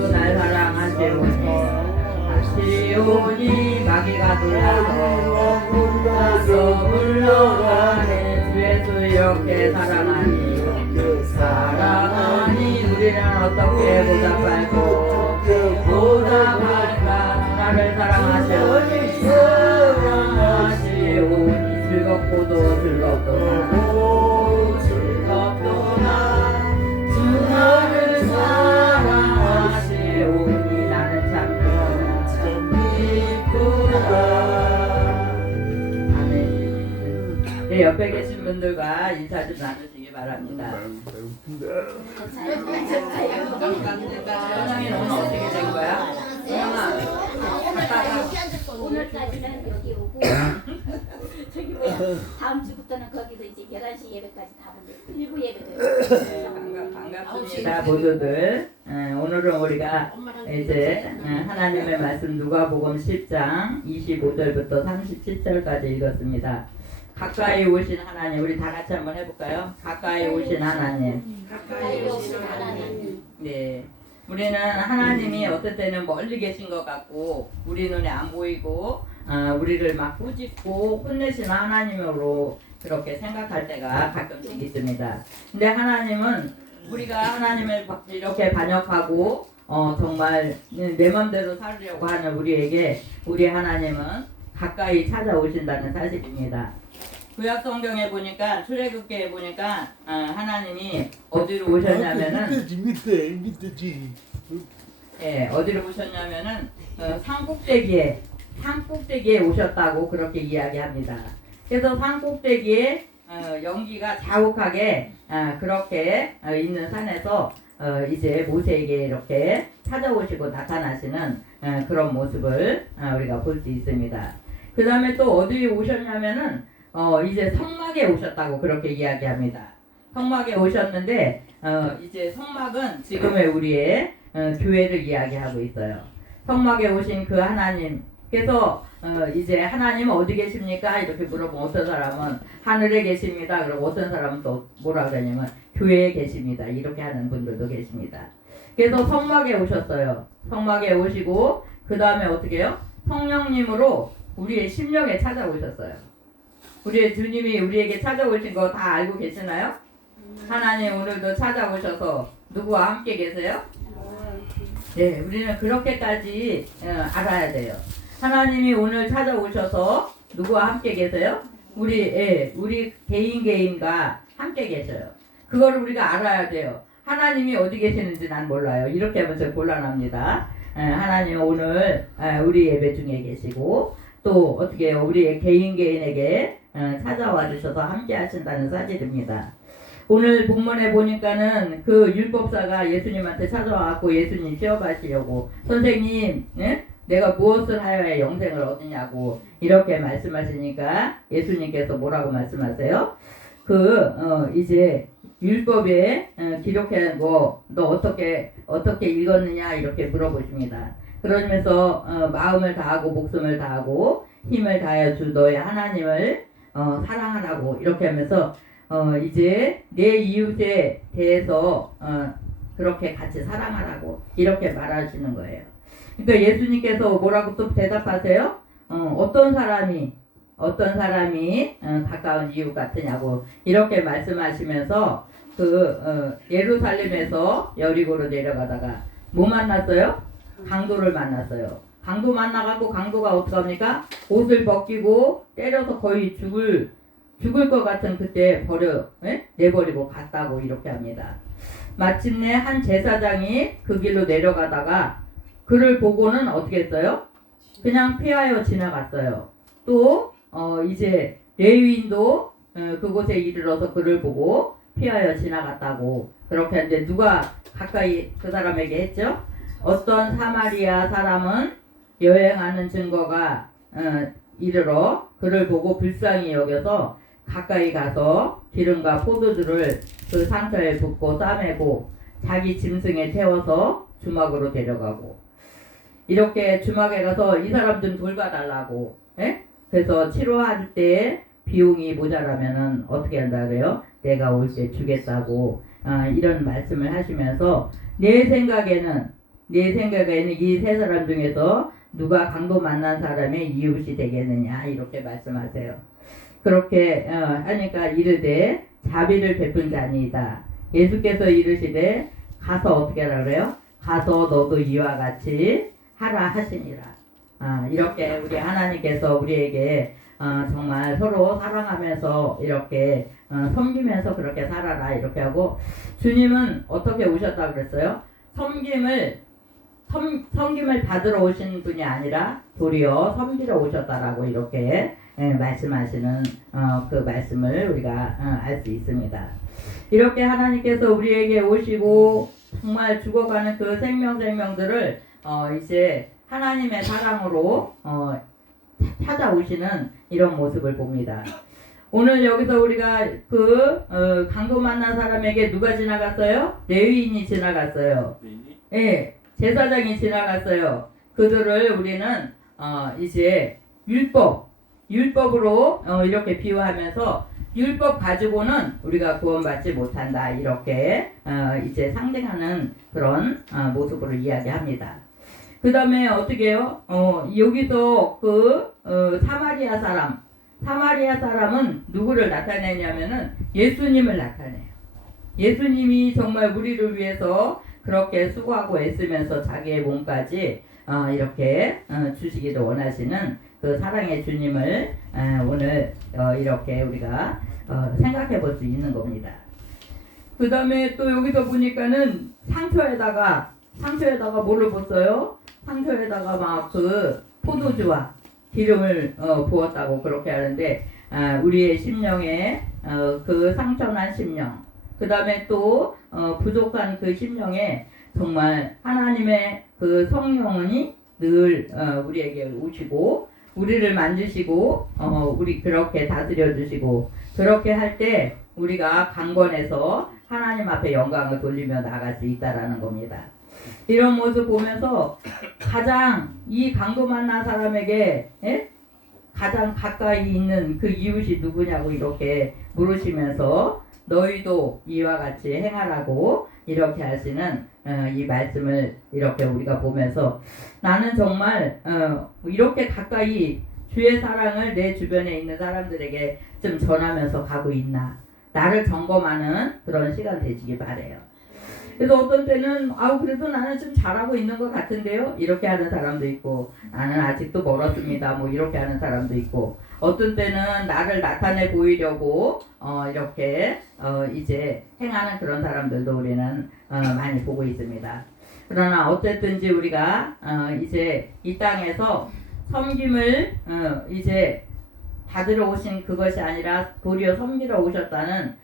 주께서 날 사랑하시오니 하시오니 마귀가 놀라서 나도 물러가네. 주 예수 이렇게 사랑하니 우리는 어떻게 보답할꼬 보답할까. 나를 사랑하시오니 즐겁고도 즐겁도다 주 나를 사랑하시오니 나는 참 기쁘다. 아멘. 네, 옆에 계신 분들과 인사 좀 나누시기 바랍니다. 현영이 오늘 어떻게 된 거야? 오늘까지는 여기 오고 저기 뭐야 다음 주부터는 거기서 이제 11시 예배까지 가는데 일부 예배도 반갑습니다 모두들. 오늘은 우리가 이제 하나님의 말씀 누가복음 10장 25절부터 37절까지 읽었습니다. 가까이 오신 하나님, 우리 다 같이 한번 해볼까요? 가까이 오신 하나님. 가까이 오신 하나님. 네, 우리는 하나님이 어떨 때는 멀리 계신 것 같고 우리 눈에 안 보이고 우리를 막 꾸짖고 혼내시는 하나님으로 그렇게 생각할 때가 가끔씩 있습니다. 근데 하나님은 우리가 하나님을 이렇게 반역하고 정말 내 맘대로 살려고 하는 우리에게 우리 하나님은 가까이 찾아오신다는 사실입니다. 구약 성경에 보니까 출애굽기에 보니까 하나님이 어디로 오셨냐면은 밑에지. 예, 어디로 오셨냐면은 산꼭대기에 오셨다고 그렇게 이야기합니다. 그래서 산꼭대기에 연기가 자욱하게 그렇게 있는 산에서 이제 모세에게 이렇게 찾아오시고 나타나시는 그런 모습을 우리가 볼 수 있습니다. 그 다음에 또 어디 오셨냐면은 이제 성막에 오셨다고 그렇게 이야기합니다. 성막에 오셨는데 이제 성막은 지금의 우리의 교회를 이야기하고 있어요. 성막에 오신 그 하나님께서 이제 하나님 어디 계십니까? 이렇게 물어보면 어떤 사람은 하늘에 계십니다. 그리고 어떤 사람은 또 뭐라 그러냐면 교회에 계십니다. 이렇게 하는 분들도 계십니다. 그래서 성막에 오셨어요. 성막에 오시고 그 다음에 어떻게 해요? 성령님으로 우리의 심령에 찾아오셨어요. 우리의 주님이 우리에게 찾아오신 거 다 알고 계시나요? 하나님 오늘도 찾아오셔서 누구와 함께 계세요? 네, 우리는 그렇게까지 알아야 돼요. 하나님이 오늘 찾아오셔서 누구와 함께 계세요? 우리 개인과 함께 계셔요. 그거를 우리가 알아야 돼요. 하나님이 어디 계시는지 난 몰라요. 이렇게 하면 저 곤란합니다. 하나님 오늘 우리 예배 중에 계시고 또 어떻게 해요? 우리의 개인에게 찾아와 주셔서 함께 하신다는 사실입니다. 오늘 본문에 보니까는 그 율법사가 예수님한테 찾아와갖고 예수님 시험하시려고 선생님 내가 무엇을 하여야 영생을 얻느냐고 이렇게 말씀하시니까 예수님께서 뭐라고 말씀하세요? 이제 율법에 기록한 거 너 어떻게 읽었느냐 이렇게 물어보십니다. 그러면서 마음을 다하고 목숨을 다하고 힘을 다하여 주 너의 하나님을 사랑하라고 이렇게 하면서 이제 내 이웃에 대해서 그렇게 같이 사랑하라고 이렇게 말하시는 거예요. 그러니까 예수님께서 뭐라고 또 대답하세요? 어떤 사람이 가까운 이웃 같으냐고 이렇게 말씀하시면서 예루살렘에서 여리고로 내려가다가 뭐 만났어요? 강도를 만났어요. 강도 만나갖고 강도가 어떡합니까? 옷을 벗기고 때려서 거의 죽을 것 같은 그때 내버리고 갔다고 이렇게 합니다. 마침내 한 제사장이 그 길로 내려가다가 그를 보고는 어떻게 했어요? 그냥 피하여 지나갔어요. 또 이제 레위인도 그곳에 이르러서 그를 보고 피하여 지나갔다고 그렇게 하는데 누가 가까이 그 사람에게 했죠? 어떤 사마리아 사람은 여행하는 증거가 이르러 그를 보고 불쌍히 여겨서 가까이 가서 기름과 포도주를 그 상처에 붓고 싸매고 자기 짐승에 태워서 주막으로 데려가고 이렇게 주막에 가서 이 사람 좀 돌봐달라고 그래서 치료할 때 비용이 모자라면은 어떻게 한다 그래요? 내가 올 때 주겠다고 이런 말씀을 하시면서 내 생각에는 네 생각에는 이 세 사람 중에서 누가 강도 만난 사람의 이웃이 되겠느냐 이렇게 말씀하세요. 그렇게 하니까 이르되 자비를 베푼 자니이다. 예수께서 이르시되 가서 어떻게 하라 그래요? 가서 너도 이와 같이 하라 하시니라. 이렇게 우리 하나님께서 우리에게 정말 서로 사랑하면서 이렇게 섬기면서 그렇게 살아라 이렇게 하고, 주님은 어떻게 오셨다고 그랬어요? 섬김을 받으러 오신 분이 아니라 도리어 섬기러 오셨다라고 이렇게 말씀하시는 그 말씀을 우리가 알 수 있습니다. 이렇게 하나님께서 우리에게 오시고 정말 죽어가는 그 생명들을 이제 하나님의 사랑으로 찾아오시는 이런 모습을 봅니다. 오늘 여기서 우리가 강도 만난 사람에게 누가 지나갔어요? 레위인이 지나갔어요. 예, 제사장이 지나갔어요. 그들을 우리는 이제 율법으로 이렇게 비유하면서 율법 가지고는 우리가 구원받지 못한다 이렇게 이제 상징하는 그런 모습으로 이야기합니다. 그 다음에 어떻게 해요? 여기서 사마리아 사람은 누구를 나타내냐면은 예수님을 나타내요. 예수님이 정말 우리를 위해서 그렇게 수고하고 애쓰면서 자기의 몸까지 이렇게 주시기를 원하시는 그 사랑의 주님을 오늘 이렇게 우리가 생각해 볼 수 있는 겁니다. 그 다음에 또 여기서 보니까는 상처에다가 뭐를 붓어요? 상처에다가 막 포도주와 기름을 부었다고 그렇게 하는데, 우리의 심령에 그 상처난 심령, 그 다음에 또 부족한 그 심령에 정말 하나님의 그 성령이 늘 우리에게 오시고 우리를 만지시고 우리 그렇게 다스려 주시고, 그렇게 할 때 우리가 강건해서 하나님 앞에 영광을 돌리며 나갈 수 있다라는 겁니다. 이런 모습 보면서 가장 이 강도 만난 사람에게 가장 가까이 있는 그 이웃이 누구냐고 이렇게 물으시면서 너희도 이와 같이 행하라고 이렇게 하시는 이 말씀을 이렇게 우리가 보면서, 나는 정말 이렇게 가까이 주의 사랑을 내 주변에 있는 사람들에게 좀 전하면서 가고 있나, 나를 점검하는 그런 시간 되시기 바래요. 그래서 어떤 때는 그래도 나는 좀 잘하고 있는 것 같은데요 이렇게 하는 사람도 있고, 나는 아직도 멀었습니다 뭐 이렇게 하는 사람도 있고, 어떤 때는 나를 나타내 보이려고 이렇게 이제 행하는 그런 사람들도 우리는 많이 보고 있습니다. 그러나 어쨌든지 우리가 이제 이 땅에서 섬김을 이제 받으러 오신 그것이 아니라 도리어 섬기러 오셨다는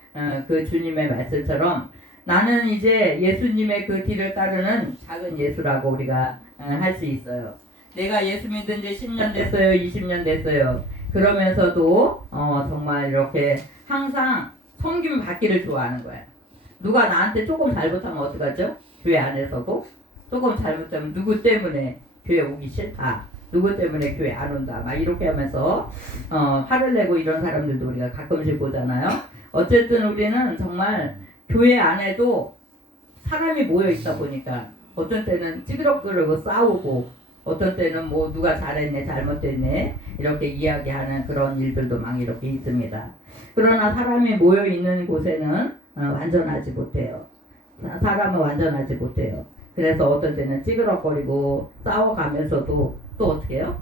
그 주님의 말씀처럼, 나는 이제 예수님의 그 뒤를 따르는 작은 예수라고 우리가 할 수 있어요. 내가 예수 믿은 지 10년 됐어요, 20년 됐어요. 그러면서도 정말 이렇게 항상 섬김 받기를 좋아하는 거야. 누가 나한테 조금 잘못하면 어떡하죠? 교회 안에서도 조금 잘못하면 누구 때문에 교회 오기 싫다, 누구 때문에 교회 안 온다 막 이렇게 하면서 화를 내고 이런 사람들도 우리가 가끔씩 보잖아요. 어쨌든 우리는 정말 교회 안에도 사람이 모여 있다 보니까 어떤 때는 찌그러그러고 싸우고, 어떤 때는 뭐 누가 잘했네 잘못됐네 이렇게 이야기하는 그런 일들도 막 이렇게 있습니다. 그러나 사람이 모여 있는 곳에는 완전하지 못해요. 사람은 완전하지 못해요. 그래서 어떤 때는 찌그러거리고 싸워가면서도 또 어떻게 해요?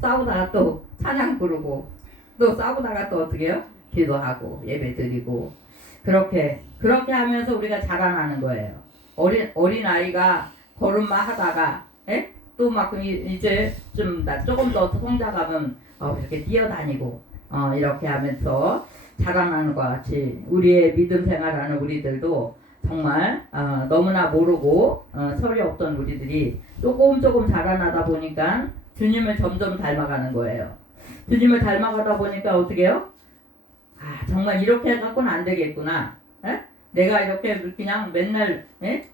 싸우다가 또 찬양 부르고, 또 싸우다가 또 어떻게 해요? 기도하고 예배 드리고, 그렇게 하면서 우리가 자라나는 거예요. 어린 아이가 걸음마 하다가 또 막 이제 좀 조금 더 성장하면 이렇게 뛰어다니고 이렇게 하면서 자라나는 것 같이, 우리의 믿음 생활하는 우리들도 정말 너무나 모르고 철이 없던 우리들이 조금 자라나다 보니까 주님을 점점 닮아가는 거예요. 주님을 닮아가다 보니까 어떻게 해요? 정말 이렇게 해갖고는 안 되겠구나. 내가 이렇게 그냥 맨날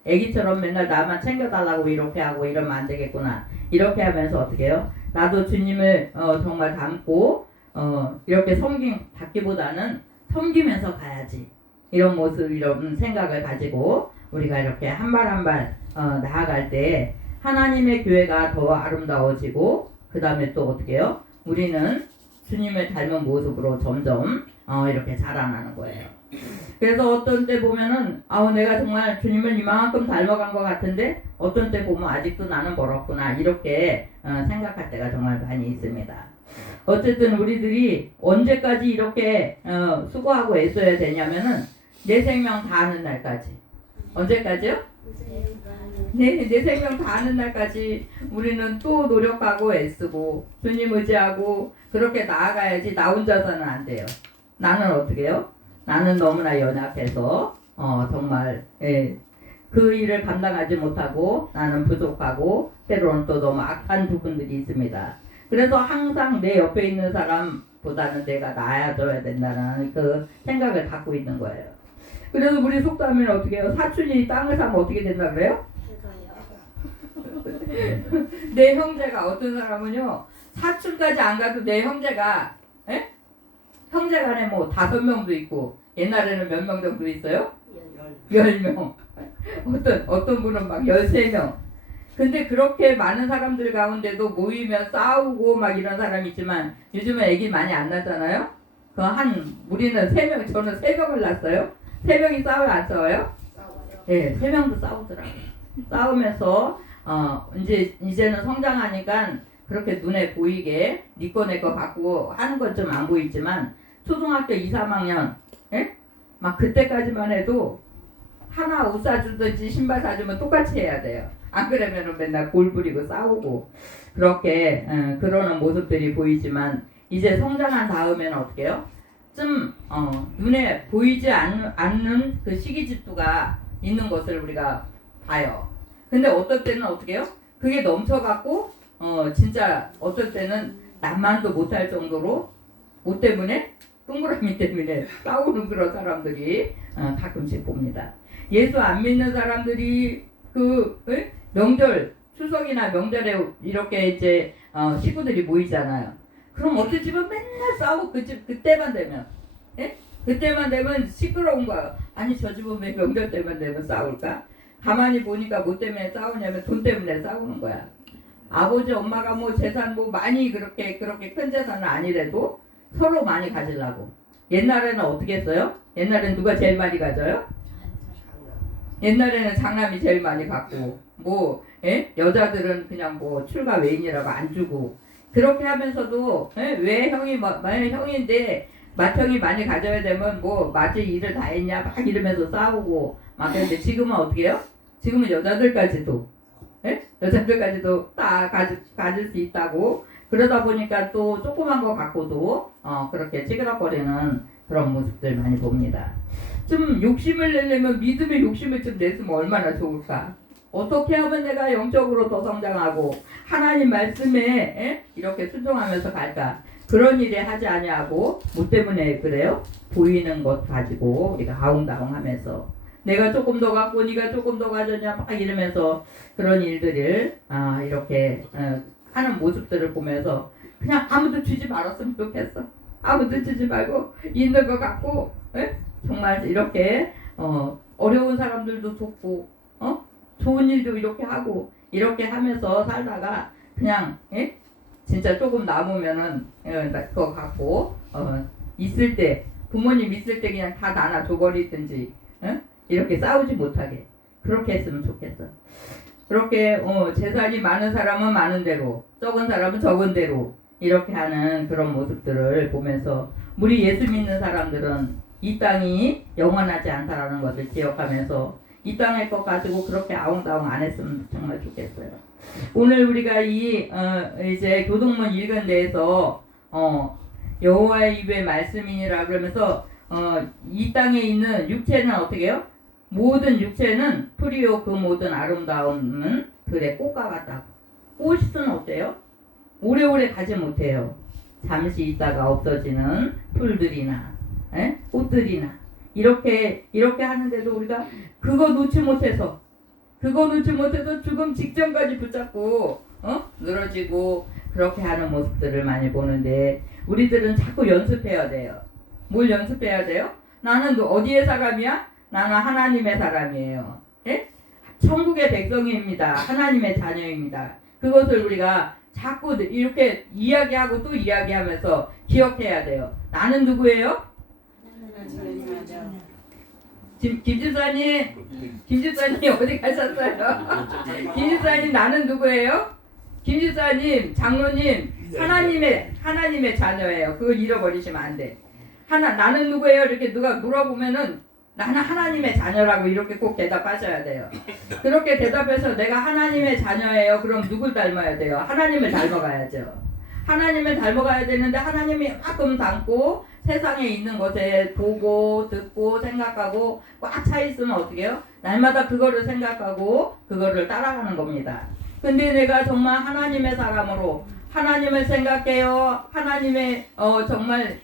애기처럼 맨날 나만 챙겨달라고 이렇게 하고 이러면 안 되겠구나. 이렇게 하면서 어떻게 해요? 나도 주님을 정말 닮고 이렇게 받기보다는 섬기면서 가야지. 이런 모습, 이런 생각을 가지고 우리가 이렇게 한 발 한 발 나아갈 때 하나님의 교회가 더 아름다워지고 그 다음에 또 어떻게 해요? 우리는 주님을 닮은 모습으로 점점 이렇게 자라나는 거예요. 그래서 어떤 때 보면은 내가 정말 주님을 이만큼 닮아간 것 같은데 어떤 때 보면 아직도 나는 멀었구나 이렇게 생각할 때가 정말 많이 있습니다. 어쨌든 우리들이 언제까지 이렇게 수고하고 애써야 되냐면은 내 생명 다하는 날까지. 언제까지요? 내 생명 다하는 날까지 우리는 또 노력하고 애쓰고 주님 의지하고 그렇게 나아가야지. 나 혼자서는 안 돼요. 나는 어떻게 해요? 나는 너무나 연약해서 정말 그 일을 감당하지 못하고 나는 부족하고 때로는 또 너무 악한 부분들이 있습니다. 그래서 항상 내 옆에 있는 사람보다는 내가 나아져야 된다는 그 생각을 갖고 있는 거예요. 그래서 우리 속담에는 어떻게 해요? 사촌이 땅을 사면 어떻게 된다 그래요? 내 형제가 어떤 사람은요 사촌까지 안 가도 내 형제가 형제 간에 뭐 5명도 있고 옛날에는 몇 명 정도 있어요? 10명. 어떤 분은 막 13명. 근데 그렇게 많은 사람들 가운데도 모이면 싸우고 막 이런 사람이 있지만 요즘은 애기 많이 안 낳잖아요? 우리는 3명, 저는 3명을 낳았어요. 3명이 싸워요, 안 싸워요? 싸워요. 네, 3명도 싸우더라고요. 싸우면서 이제는 성장하니까 그렇게 눈에 보이게 니꺼 내꺼 갖고 하는 건 좀 안 보이지만 초등학교 2, 3학년 막 그때까지만 해도 하나 옷 사주든지 신발 사주면 똑같이 해야 돼요. 안 그러면은 맨날 골 부리고 싸우고 그렇게 그러는 모습들이 보이지만 이제 성장한 다음에는 어떻게 해요? 좀 눈에 보이지 않는 그 시기질투가 있는 것을 우리가 봐요. 근데 어떨 때는 어떻게 해요? 그게 넘쳐갖고 진짜 어떨 때는 남만도 못할 정도로 뭐 때문에? 동그라미 때문에 싸우는 그런 사람들이 가끔씩 봅니다. 예수 안 믿는 사람들이 명절 추석이나 명절에 이렇게 이제 식구들이 모이잖아요. 그럼 어떤 집은 맨날 싸우고 그 집 그때만 되면 그때만 되면 시끄러운 거예요. 아니 저 집은 왜 명절 때만 되면 싸울까? 가만히 보니까 뭐 때문에 싸우냐면 돈 때문에 싸우는 거야. 아버지 엄마가 뭐 재산 뭐 많이 그렇게 큰 재산은 아니래도 서로 많이 가지려고. 옛날에는 어떻게 했어요? 옛날에는 누가 제일 많이 가져요? 옛날에는 장남이 제일 많이 갖고 여자들은 그냥 뭐 출가 외인이라고 안 주고 그렇게 하면서도 왜 형인데 맏형이 많이 가져야 되면 뭐 마치 일을 다 했냐 막 이러면서 싸우고 막 그런데 지금은 어떻게 해요? 지금은 여자들까지도 다 가질 수 있다고 그러다 보니까 또 조그만 거 갖고도 그렇게 찌그러거리는 그런 모습들 많이 봅니다. 좀 욕심을 내려면 믿음의 욕심을 좀 냈으면 얼마나 좋을까? 어떻게 하면 내가 영적으로 더 성장하고 하나님 말씀에 이렇게 순종하면서 갈까? 그런 일에 하지 아니하고 뭐 때문에 그래요? 보이는 것 가지고 우리가 아웅다웅하면서 내가 조금 더 갖고 네가 조금 더 가졌냐 막 이러면서 그런 일들을 이렇게 하는 모습들을 보면서 그냥 아무도 주지 말았으면 좋겠어. 아무도 주지 말고 있는 거 갖고 정말 이렇게 어려운 사람들도 돕고 좋은 일도 이렇게 하고 이렇게 하면서 살다가 그냥 진짜 조금 남으면은 그거 갖고 있을 때 부모님 있을 때 그냥 다 나눠 줘버리든지 이렇게 싸우지 못하게 그렇게 했으면 좋겠어. 그렇게 재산이 많은 사람은 많은 대로 적은 사람은 적은 대로 이렇게 하는 그런 모습들을 보면서 우리 예수 믿는 사람들은 이 땅이 영원하지 않다라는 것을 기억하면서 이 땅의 것 가지고 그렇게 아웅다웅 안 했으면 정말 좋겠어요. 오늘 우리가 이제 교동문 읽은 데에서 여호와의 입의 말씀이니라 그러면서 이 땅에 있는 육체는 어떻게 해요? 모든 육체는 풀이요 그 모든 아름다움은 들의 꽃과 같다. 꽃은 어때요? 오래오래 가지 못해요. 잠시 있다가 없어지는 풀들이나 꽃들이나 이렇게 하는데도 우리가 그거 놓지 못해서 죽음 직전까지 붙잡고 늘어지고 그렇게 하는 모습들을 많이 보는데 우리들은 자꾸 연습해야 돼요. 뭘 연습해야 돼요? 나는 어디의 사람이야? 나는 하나님의 사람이에요. 천국의 백성입니다. 하나님의 자녀입니다. 그것을 우리가 자꾸 이렇게 이야기하고 또 이야기하면서 기억해야 돼요. 나는 누구예요? 김집사님 어디 가셨어요? 김집사님 나는 누구예요? 김집사님, 장로님 하나님의 자녀예요. 그걸 잃어버리시면 안 돼. 나는 누구예요? 이렇게 누가 물어보면은 나는 하나님의 자녀라고 이렇게 꼭 대답하셔야 돼요. 그렇게 대답해서 내가 하나님의 자녀예요. 그럼 누굴 닮아야 돼요? 하나님을 닮아가야죠. 하나님을 닮아가야 되는데 하나님이 만큼 닮고 세상에 있는 것에 보고 듣고 생각하고 꽉 차 있으면 어떻게 해요? 날마다 그거를 생각하고 그거를 따라가는 겁니다. 근데 내가 정말 하나님의 사람으로 하나님을 생각해요. 하나님의 정말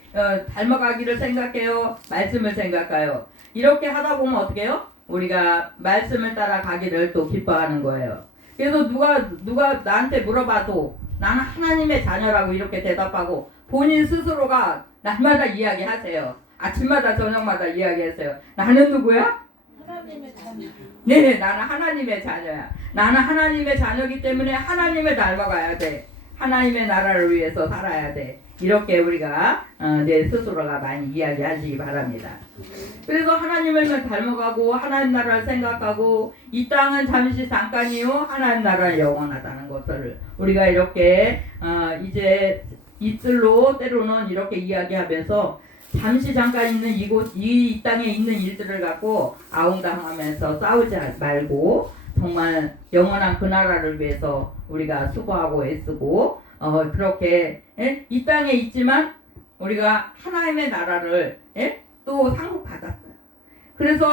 닮아가기를 생각해요. 말씀을 생각해요. 이렇게 하다 보면 어떻게 해요? 우리가 말씀을 따라가기를 또 기뻐하는 거예요. 그래서 누가 나한테 물어봐도 나는 하나님의 자녀라고 이렇게 대답하고 본인 스스로가 날마다 이야기하세요. 아침마다 저녁마다 이야기하세요. 나는 누구야? 하나님의 자녀. 네, 나는 하나님의 자녀야. 나는 하나님의 자녀이기 때문에 하나님을 닮아가야 돼. 하나님의 나라를 위해서 살아야 돼. 이렇게 우리가 내 스스로가 많이 이야기하시기 바랍니다. 그래서 하나님을 닮아가고 하나님 나라를 생각하고 이 땅은 잠깐이요 하나님 나라는 영원하다는 것을 우리가 이렇게 이제 이틀로 때로는 이렇게 이야기하면서 잠깐 있는 이 땅에 있는 일들을 갖고 아웅다웅하면서 싸우지 말고 정말 영원한 그 나라를 위해서 우리가 수고하고 애쓰고 그렇게 이 땅에 있지만 우리가 하나님의 나라를 또 상속받았어요. 그래서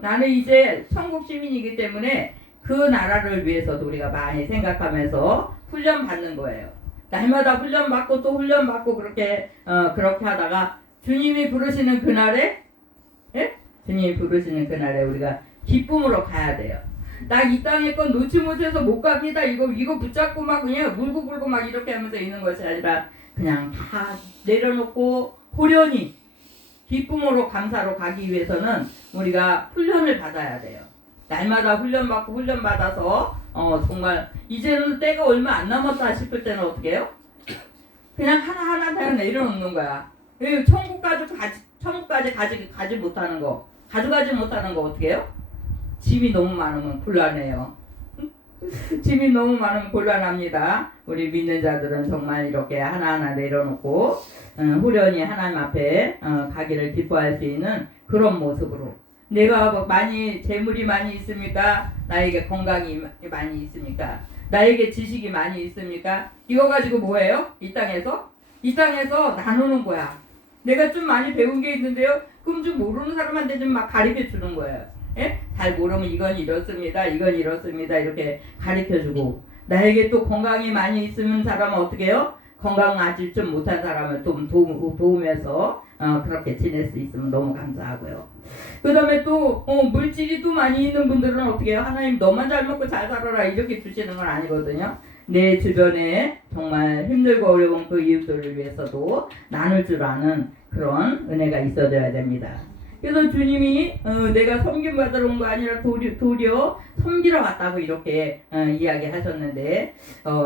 나는 이제 천국 시민이기 때문에 그 나라를 위해서도 우리가 많이 생각하면서 훈련 받는 거예요. 날마다 훈련 받고 또 훈련 받고 그렇게 하다가 주님이 부르시는 그날에 주님이 부르시는 그날에 우리가 기쁨으로 가야 돼요. 나 이 땅에 건 놓지 못해서 못 갑니다. 이거 붙잡고 막 그냥 물고 불고 막 이렇게 하면서 있는 것이 아니라 그냥 다 내려놓고 호련히 기쁨으로 감사로 가기 위해서는 우리가 훈련을 받아야 돼요. 날마다 훈련받고 훈련받아서 정말 이제는 때가 얼마 안 남았다 싶을 때는 어떻게 해요? 그냥 하나하나 다 내려놓는 거야. 천국까지 가지 못하는 거, 가져가지 못하는 거 어떻게 해요? 짐이 너무 많으면 곤란해요. 짐이 너무 많으면 곤란합니다. 우리 믿는 자들은 정말 이렇게 하나하나 내려놓고 후련히 하나님 앞에 가기를 기뻐할 수 있는 그런 모습으로. 내가 재물이 많이 있습니까? 나에게 건강이 많이 있습니까? 나에게 지식이 많이 있습니까? 이거 가지고 뭐해요? 이 땅에서 나누는 거야. 내가 좀 많이 배운 게 있는데요. 그럼 좀 모르는 사람한테 좀 막 가르쳐 주는 거예요. 잘 모르면 이건 이렇습니다. 이건 이렇습니다. 이렇게 가르쳐주고 나에게 또 건강이 많이 있으면 사람은 어떻게 해요? 건강 아직 좀 못한 사람을 좀 도우면서 그렇게 지낼 수 있으면 너무 감사하고요. 그 다음에 또 물질이 또 많이 있는 분들은 어떻게 해요? 하나님 너만 잘 먹고 잘 살아라 이렇게 주시는 건 아니거든요. 내 주변에 정말 힘들고 어려운 그 이웃들을 위해서도 나눌 줄 아는 그런 은혜가 있어줘야 됩니다. 그래서 주님이 내가 섬김 받으러 온 거 아니라 도리어 섬기러 왔다고 이렇게 이야기하셨는데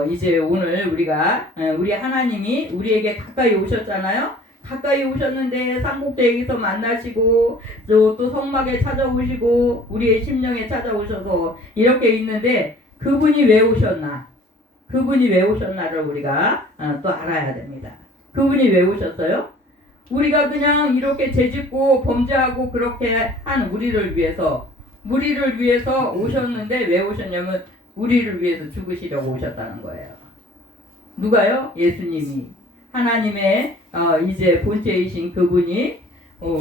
이제 오늘 우리 하나님이 우리에게 가까이 오셨잖아요. 가까이 오셨는데 산꼭대기에서 만나시고 또 성막에 찾아오시고 우리의 심령에 찾아오셔서 이렇게 있는데 그분이 왜 오셨나를 우리가 또 알아야 됩니다. 그분이 왜 오셨어요? 우리가 그냥 이렇게 죄짓고 범죄하고 그렇게 한 우리를 위해서 오셨는데 왜 오셨냐면 우리를 위해서 죽으시려고 오셨다는 거예요. 누가요? 예수님이. 하나님의 이제 본체이신 그분이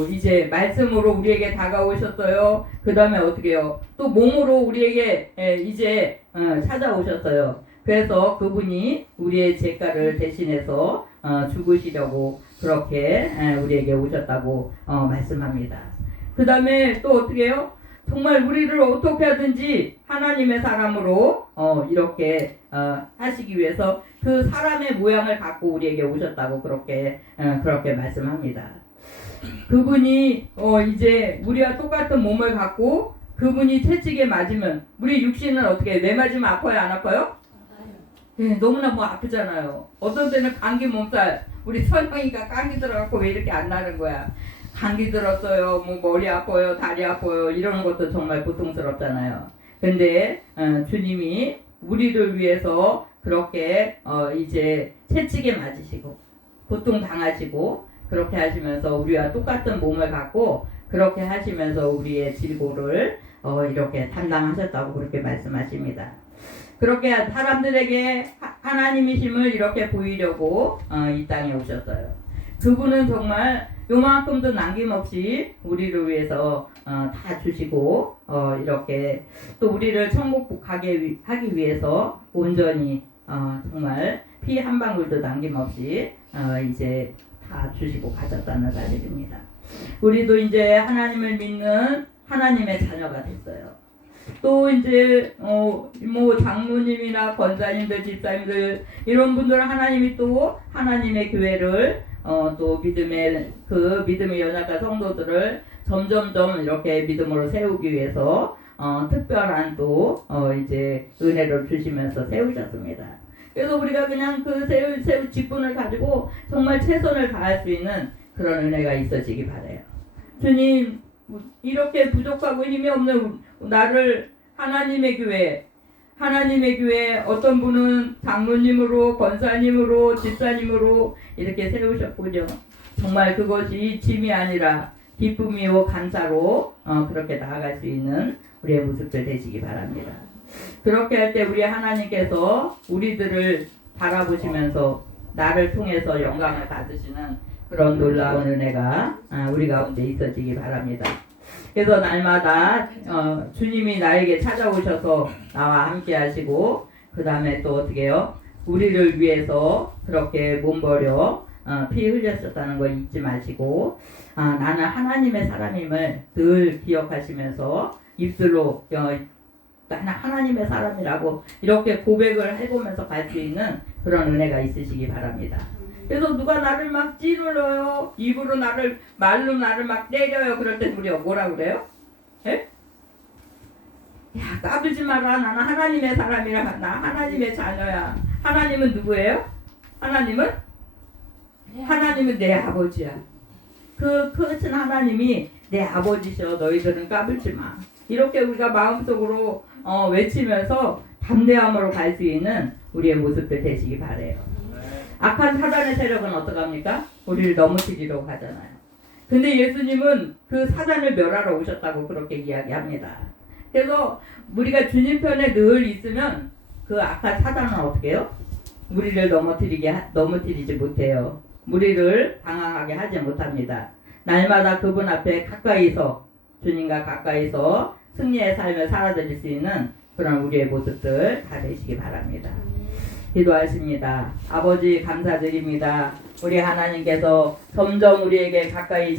이제 말씀으로 우리에게 다가오셨어요. 그 다음에 어떻게 해요? 또 몸으로 우리에게 이제 찾아오셨어요. 그래서 그분이 우리의 죄가를 대신해서 죽으시려고 그렇게 우리에게 오셨다고 말씀합니다. 그 다음에 또 어떻게 해요? 정말 우리를 어떻게 하든지 하나님의 사람으로 이렇게 하시기 위해서 그 사람의 모양을 갖고 우리에게 오셨다고 그렇게 말씀합니다. 그분이 이제 우리와 똑같은 몸을 갖고 그분이 채찍에 맞으면 우리 육신은 어떻게 매 맞으면 아파요 안 아파요? 예, 너무나 뭐 아프잖아요. 어떤 때는 감기 몸살 우리 선영이가 감기 들어갖고 왜 이렇게 안 나는 거야. 감기 들었어요. 뭐 머리 아파요, 다리 아파요. 이러는 것도 정말 고통스럽잖아요. 근데 주님이 우리를 위해서 그렇게 이제 채찍에 맞으시고 고통 당하시고 그렇게 하시면서 우리와 똑같은 몸을 갖고 그렇게 하시면서 우리의 질고를 이렇게 담당하셨다고 그렇게 말씀하십니다. 그렇게 사람들에게 하나님이심을 이렇게 보이려고 이 땅에 오셨어요. 그분은 정말 요만큼도 남김없이 우리를 위해서 다 주시고 이렇게 또 우리를 천국 가게 하기 위해서 온전히 정말 피 한 방울도 남김없이 이제 다 주시고 가셨다는 사실입니다. 우리도 이제 하나님을 믿는 하나님의 자녀가 됐어요. 또 이제 뭐 장로님이나 권사님들, 집사님들 이런 분들은 하나님이 또 하나님의 교회를 또 믿음의 연약한 성도들을 점점점 이렇게 믿음으로 세우기 위해서 특별한 또 이제 은혜를 주시면서 세우셨습니다. 그래서 우리가 그냥 그 세우 직분을 가지고 정말 최선을 다할 수 있는 그런 은혜가 있어지기 바라요. 주님, 이렇게 부족하고 힘이 없는 나를 하나님의 교회 어떤 분은 장로님으로 권사님으로 집사님으로 이렇게 세우셨군요. 정말 그것이 짐이 아니라 기쁨이요 감사로 그렇게 나아갈 수 있는 우리의 모습들 되시기 바랍니다. 그렇게 할 때 우리 하나님께서 우리들을 바라보시면서 나를 통해서 영광을 받으시는 그런 놀라운 은혜가 우리 가운데 있어지기 바랍니다. 그래서 날마다 주님이 나에게 찾아오셔서 나와 함께 하시고 그 다음에 또 어떻게 해요? 우리를 위해서 그렇게 몸버려 피 흘렸었다는 걸 잊지 마시고 나는 하나님의 사람임을 늘 기억하시면서 입술로 나는 하나님의 사람이라고 이렇게 고백을 해보면서 갈 수 있는 그런 은혜가 있으시기 바랍니다. 그래서 누가 나를 막 찌르러요, 입으로 말로 나를 막 때려요. 그럴 때 우리가 뭐라 그래요? 예? 야, 까불지 마라. 나는 하나님의 사람이라. 나 하나님의 자녀야. 하나님은 누구예요? 하나님은 내 아버지야. 그 크신 하나님이 내 아버지셔. 너희들은 까불지 마. 이렇게 우리가 마음속으로 외치면서 담대함으로 갈 수 있는 우리의 모습들 되시기 바라요. 악한 사단의 세력은 어떡합니까? 우리를 넘어뜨리려고 하잖아요. 근데 예수님은 그 사단을 멸하러 오셨다고 그렇게 이야기합니다. 그래서 우리가 주님 편에 늘 있으면 그 악한 사단은 어떻게 해요? 우리를 넘어뜨리지 못해요. 우리를 방황하게 하지 못합니다. 날마다 그분 앞에 가까이서 주님과 가까이서 승리의 삶을 살아드릴 수 있는 그런 우리의 모습들 다 되시기 바랍니다. 기도하십니다. 아버지 감사드립니다. 우리 하나님께서 점점 우리에게 가까이